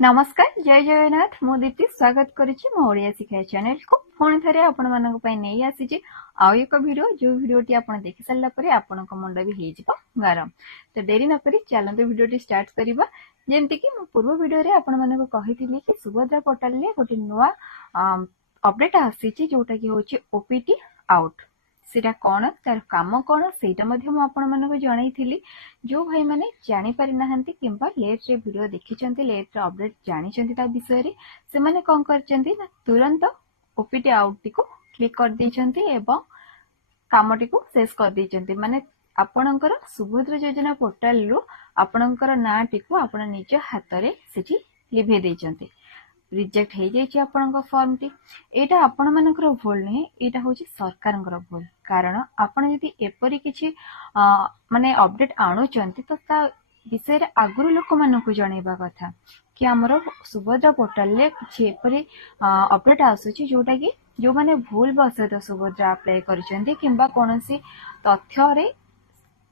नमस्कार जय जगन्नाथ मु दीप्ति स्वागत करुच्ची मो ओडिया शिक्षा चैनल को पुणी थे आपण नहीं आसी आउ एक वीडियो जो वीडियोटी आप देखि सारा पर आपण मुंड भी हो गरम तो डेरी नक चलते वीडियोटी स्टार्ट करवा जमती कि मो पूर्व वीडियो रे आपण मानक कही कि सुभद्रा पोर्टाल रे गोटे नुआ अपडेट आसी जोटा कि होची ओपीटी आउट सेटा कौन तार काम कौन सेटा मध्य मु आपण मानक जणाई जो भाई माने जानि पारि नाहंती किंबा लेट रे वीडियो देखिचंती लेट रे अपडेट जानिचंती ता विषय रे से माने कोन करचंती ना तुरंत ओपीटी आउट टी को क्लिक कर देचंती एवं कामटी को शेष कर देचंती माने आपणकर सुभद्रा योजना पोर्टल रु आपणकर ना टी को आपण निज हाथ रे सेठी लिभे देचंती रिजेक्ट हो जाइए आपण फॉर्म टी एटा आपण मानकर भूल नहीं एटा होची सरकारंकर भूल कारण आपण यदि एपरी किछि माने अपडेट आणुचंती तो ता विषय रे आगुरु लोक मानकु जणैबा कथा कि हमरो सुभद्रा पोर्टल रे किछि एपरी अपडेट आसुची जोटा कि जो माने भूल बसत सुभद्रा अप्लाई करिसंती किंबा कोनोसी तथ्य रे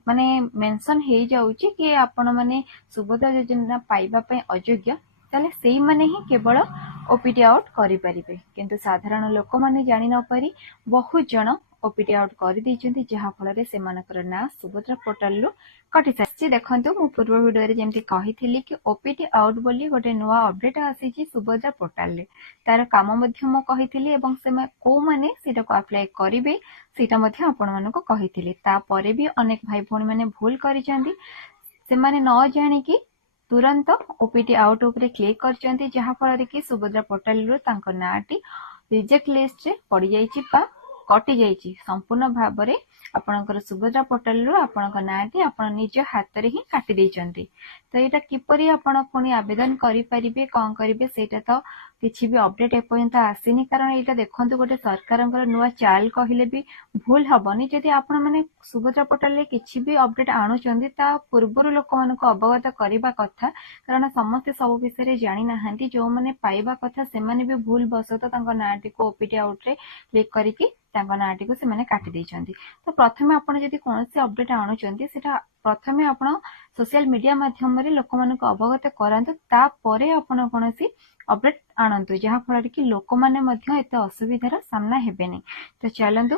माने मेंशन हे जाउची कि आपण माने सुभद्रा योजना पाइबा पय अयोग्य ताले सेही माने ही केवल ओपीटी आउट करि परिबे किंतु साधारण लोक माने जानि न पारी बहुत जण ओपीटी आउट करि दैचंती जहा फल रे सेमानकर ना सुभद्रा पोर्टल रो कटि साची देखंतु मु पूर्व वीडियो रे जेमति कहिथिली कि ओपीटी आउट बोली गोटे नुवा अपडेट आसी छि सुभद्रा पोर्टल रे तार काम मध्ये मु कहिथिली एवं सेमा को माने सेटा को अप्लाई करिवे सेटा मध्ये आपण मानको कहिथिली ता परे भी अनेक भाई भौणी माने भूल करिचंती से माने न जानि कि तुरंत ओपीटी आउट उपरे क्लिक करचंती जहा फल कि सुभद्रा पोर्टल रो तांको नाटी रिजेक्ट लिस्ट रे पड़ी जाइछि बा कटि जाइछि संपूर्ण भाव रे आपणकर सुभद्रा पोर्टल रो आपणक नाटी आपण निज हाथ रे ही काटि दैचंती तो एटा किपरि आपण पुनी आवेदन करि परिबे कोन करिवे सेटा तो किछि भी अपडेट एपर्यंत आसीनी कारण एटा देखंतु गोटे सरकारंकर नुवा चाल कहिले भी भूल हबनी जदि आपण माने सुभद्रा पोर्टल रे किछि भी अपडेट आणुचंदी ता पूर्वरु लोक मानको अवगत करिबा कथा कारण समस्त सब विषय रे जानि नाहंती जो माने पाइबा कथा से माने भी भूल बसत तांको नाटी को ओपीटी आउट रे क्लिक करिकि तांको नाटी को से माने काटि दैचंती तो प्रथमे आपण जदि कोनोसी अपडेट आणुचंती सेटा प्रथमे आपण सोशल मीडिया माध्यम रे लोक मानको अवगत करंतु ता परे आपण कोनोसी अपडेट आणंतु जहा फल कि लोक माने मध्य एते असुविधार सामना हेबेनी तो चलंतु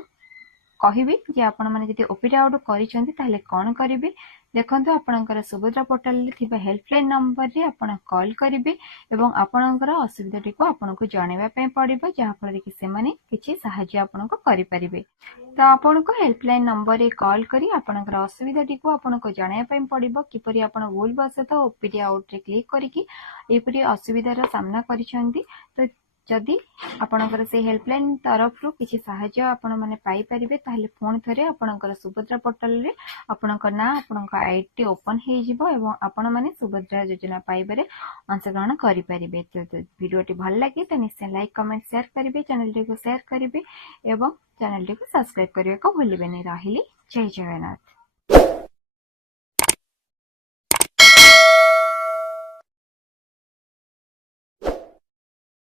कहिबी जे आपण माने जदि ओपीटी आउट करिसंती ताले कोन करिवे देखंतु आपणकर सुभद्रा पोर्टल रे थिबा हेल्पलाइन नंबर रे आपण कॉल करिवे एवं आपणकर असुविधाटी को आपनको जणेबा पय पड़िबो जहा फल कि से माने किछि सहाय्य आपनको करि परिबे तो आपनको हेल्पलाइन नंबर रे कॉल करी आपणकर असुविधाटी को आपनको जणेबा पय पड़िबो किपरि आपण भूल बसत ओपीटी आउट रे क्लिक करिकि एपरि असुविधार सामना करिसंती तो जदि आपणकर से हेल्पलाइन तरफ रु किछि सहाय्य आपण माने पाई परिबे ताहले फोन थरे आपणकर सुभद्रा पोर्टल रे आपणकर ना आपणकर आईडी ओपन हे जिवो एवं आपण माने सुभद्रा योजना पाइबरे अंशग्रहण करि परिबे तो वीडियोटी भल लागे त निश्चय लाइक कमेंट शेयर करिवे चैनल को शेयर करिवे एवं चैनल को सब्सक्राइब करिवे को भूलिबे नै रहिली जय जगन्नाथ।